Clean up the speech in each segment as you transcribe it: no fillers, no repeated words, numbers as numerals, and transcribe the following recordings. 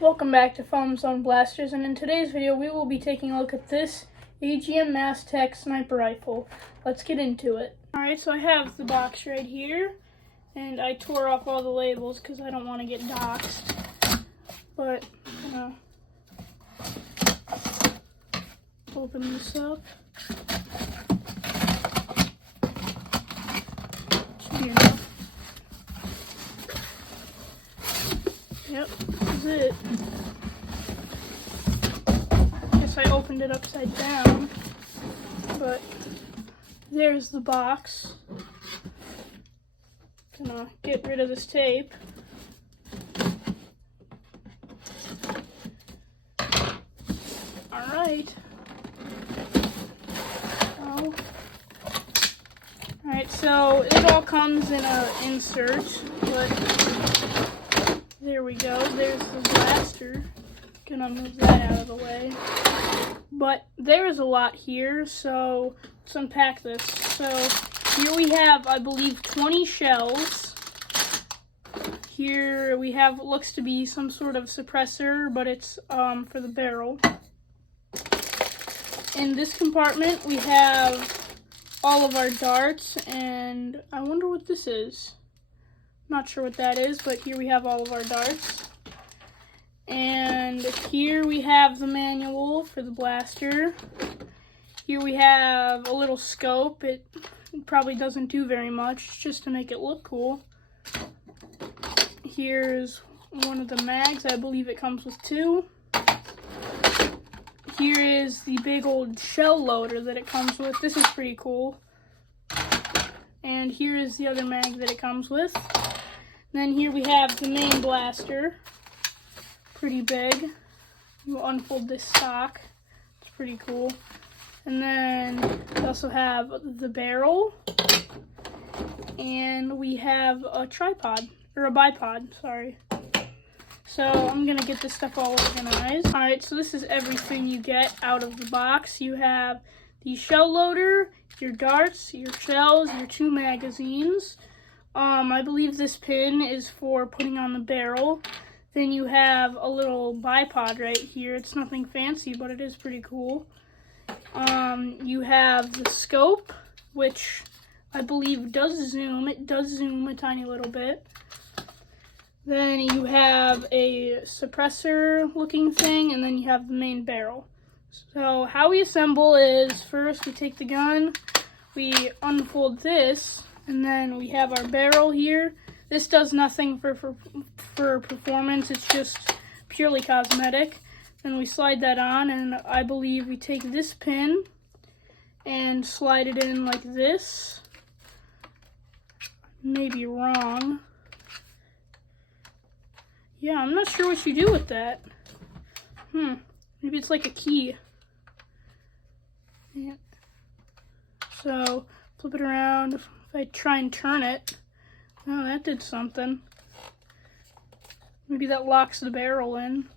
Welcome back to Foam Zone Blasters, and in today's video we will be taking a look at this AGM mastech sniper rifle. Let's get into it. Alright, so I have the box right here, and I tore off all the labels because I don't want to get doxxed. But I'm gonna open this up. Should be enough. Yep, this is it. Guess I opened it upside down, but there's the box. Gonna get rid of this tape. Alright. Alright, so it all comes in an insert, but there we go. There's the blaster. Gonna move that out of the way. But there's a lot here, so let's unpack this. So here we have, I believe, 20 shells. Here we have what looks to be some sort of suppressor, but it's for the barrel. In this compartment we have all of our darts, and I wonder what this is. Not sure what that is, but here we have all of our darts. And here we have the manual for the blaster. Here we have a little scope. It probably doesn't do very much, just to make it look cool. Here's one of the mags. I believe it comes with 2. Here is the big old shell loader that it comes with. This is pretty cool. And here is the other mag that it comes with. Then here we have the main blaster. Pretty big. You unfold this stock. It's pretty cool. And then we also have the barrel. And we have a tripod, or a bipod, sorry. So I'm gonna get this stuff all organized. Alright, so this is everything you get out of the box. You have the shell loader, your darts, your shells, your 2 magazines. I believe this pin is for putting on the barrel. Then you have a little bipod right here. It's nothing fancy, but it is pretty cool. You have the scope, which I believe does zoom. It does zoom a tiny little bit. Then you have a suppressor looking thing, and then you have the main barrel. So how we assemble is, first we take the gun, we unfold this, and then we have our barrel here. This does nothing for performance, it's just purely cosmetic. Then we slide that on, and I believe we take this pin and slide it in like this. Maybe wrong. Yeah, I'm not sure what you do with that. Maybe it's like a key. Yeah. So, flip it around. If I try and turn it, oh, that did something. Maybe that locks the barrel in.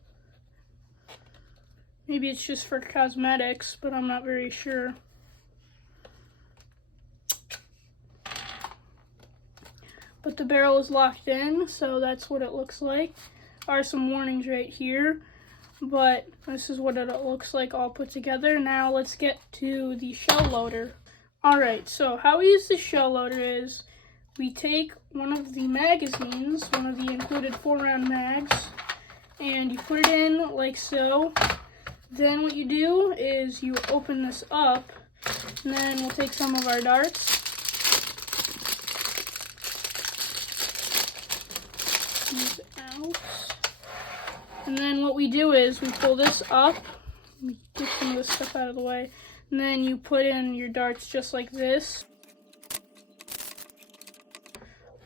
Maybe it's just for cosmetics, but I'm not very sure. But the barrel is locked in, so that's what it looks like. There are some warnings right here, but this is what it looks like all put together. Now let's get to the shell loader. Alright, so how we use the shell loader is we take one of the magazines, one of the included 4-round mags, and you put it in like so. Then what you do is you open this up, and then we'll take some of our darts. These out. And then what we do is we pull this up. Let me get some of this stuff out of the way. And then you put in your darts just like this.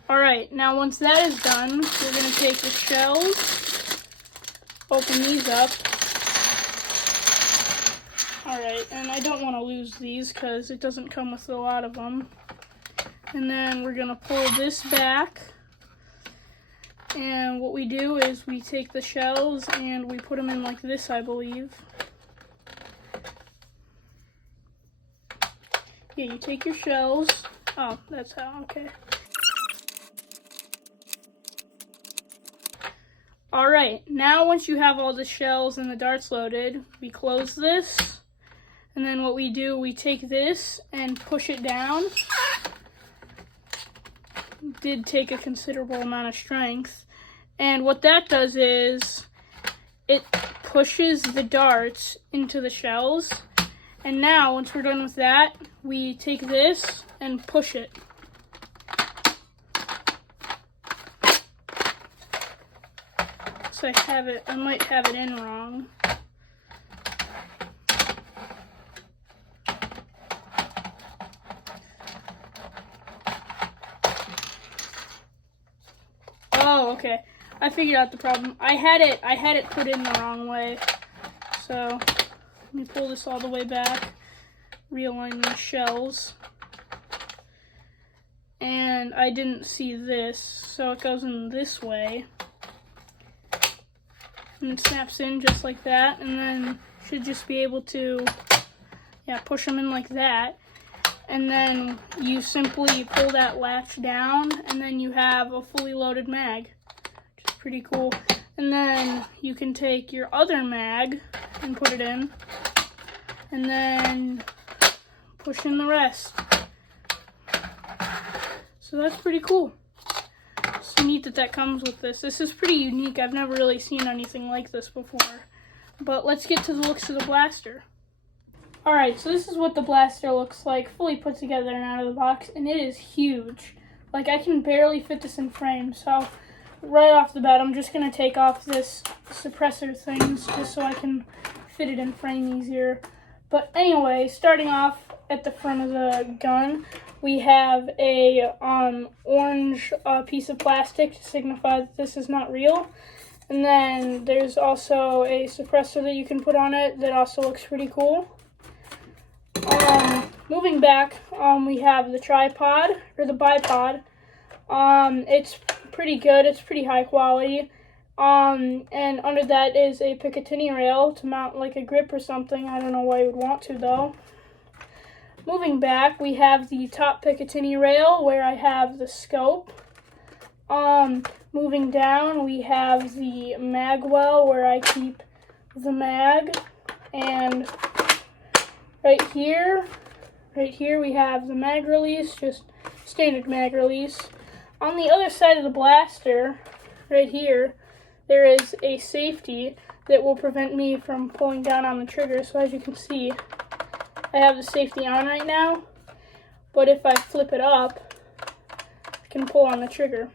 Alright, now once that is done, we're going to take the shells, open these up. Alright, and I don't want to lose these because it doesn't come with a lot of them. And then we're going to pull this back. And what we do is we take the shells and we put them in like this, I believe. Yeah, you take your shells. Oh, that's how, okay. Alright, now once you have all the shells and the darts loaded, we close this. And then what we do, we take this and push it down. It did take a considerable amount of strength. And what that does is it pushes the darts into the shells. And now, once we're done with that, we take this and push it. So I might have it in wrong. Oh, okay. I figured out the problem. I had it put in the wrong way. So let me pull this all the way back, realign the shells. And I didn't see this, so it goes in this way. And it snaps in just like that, and then should just be able to, push them in like that. And then you simply pull that latch down, and then you have a fully loaded mag, which is pretty cool. And then you can take your other mag and put it in, and then push in the rest. So that's pretty cool. It's neat that comes with this. This is pretty unique. I've never really seen anything like this before. But let's get to the looks of the blaster. Alright, so this is what the blaster looks like, fully put together and out of the box, and it is huge. Like, I can barely fit this in frame, so right off the bat, I'm just going to take off this suppressor things just so I can fit it in frame easier. But anyway, starting off at the front of the gun, we have a orange piece of plastic to signify that this is not real. And then there's also a suppressor that you can put on it that also looks pretty cool. Moving back, we have the tripod, or the bipod. It's pretty good, it's pretty high quality. And under that is a Picatinny rail to mount like a grip or something. I don't know why you would want to though. Moving back, we have the top Picatinny rail where I have the scope. Moving down, we have the mag well where I keep the mag. And right here we have the mag release, just standard mag release. On the other side of the blaster, right here, there is a safety that will prevent me from pulling down on the trigger. So as you can see, I have the safety on right now, but if I flip it up, I can pull on the trigger.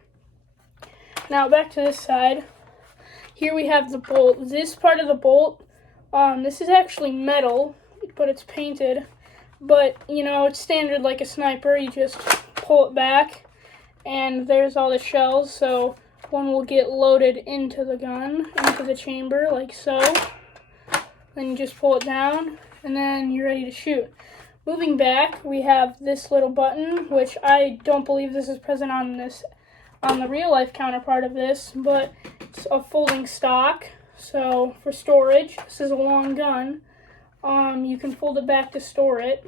Now back to this side. Here we have the bolt. This part of the bolt, this is actually metal, but it's painted. But, you know, it's standard like a sniper. You just pull it back, and there's all the shells. So one will get loaded into the gun, into the chamber, like so. Then you just pull it down, and then you're ready to shoot. Moving back, we have this little button, which I don't believe this is present on the real life counterpart of this, but it's a folding stock. So for storage, this is a long gun. You can fold it back to store it.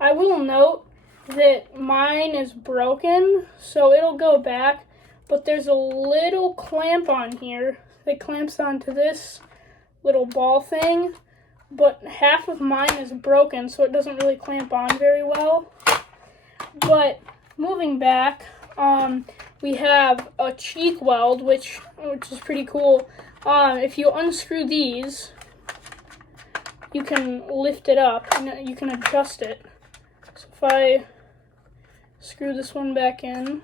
I will note that mine is broken, so it'll go back, but there's a little clamp on here that clamps onto this little ball thing, but half of mine is broken, so it doesn't really clamp on very well. But moving back, we have a cheek weld, which is pretty cool. If you unscrew these, you can lift it up and you can adjust it. So if I screw this one back in,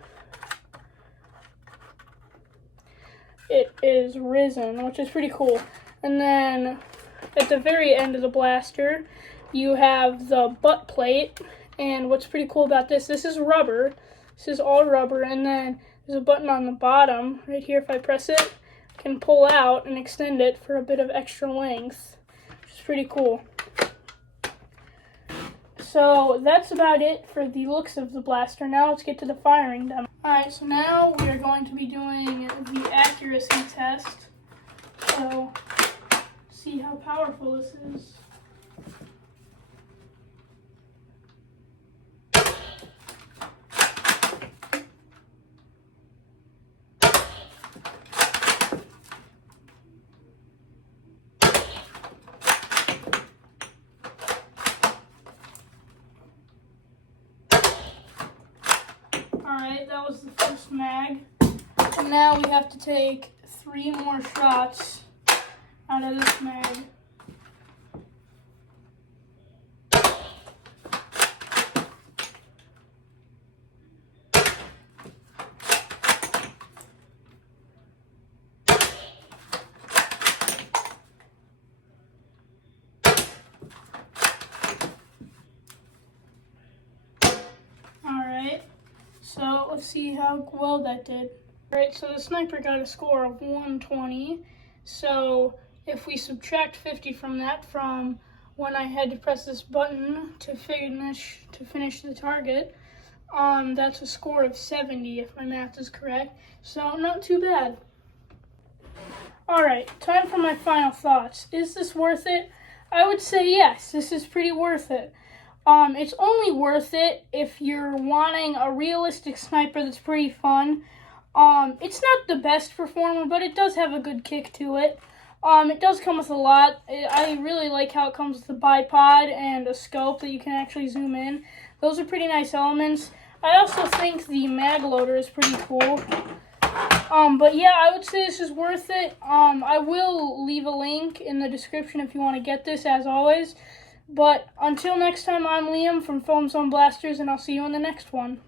it is risen, which is pretty cool. And then at the very end of the blaster, you have the butt plate. And what's pretty cool about this is rubber. This is all rubber, and then there's a button on the bottom right here. If I press it, I can pull out and extend it for a bit of extra length, which is pretty cool. So that's about it for the looks of the blaster. Now let's get to the firing demo. Alright, so now we are going to be doing the accuracy test. So, see how powerful this is. now we have to take 3 more shots out of this mag. Alright, so let's see how well that did. Alright, so the sniper got a score of 120. So if we subtract 50 from that, from when I had to press this button to finish the target, that's a score of 70 if my math is correct. So not too bad. Alright, time for my final thoughts. Is this worth it? I would say yes, this is pretty worth it. It's only worth it if you're wanting a realistic sniper that's pretty fun. It's not the best performer, but it does have a good kick to it. It does come with a lot. I really like how it comes with a bipod and a scope that you can actually zoom in. Those are pretty nice elements. I also think the mag loader is pretty cool. But yeah, I would say this is worth it. I will leave a link in the description if you want to get this, as always. But until next time, I'm Liam from Foam Zone Blasters, and I'll see you in the next one.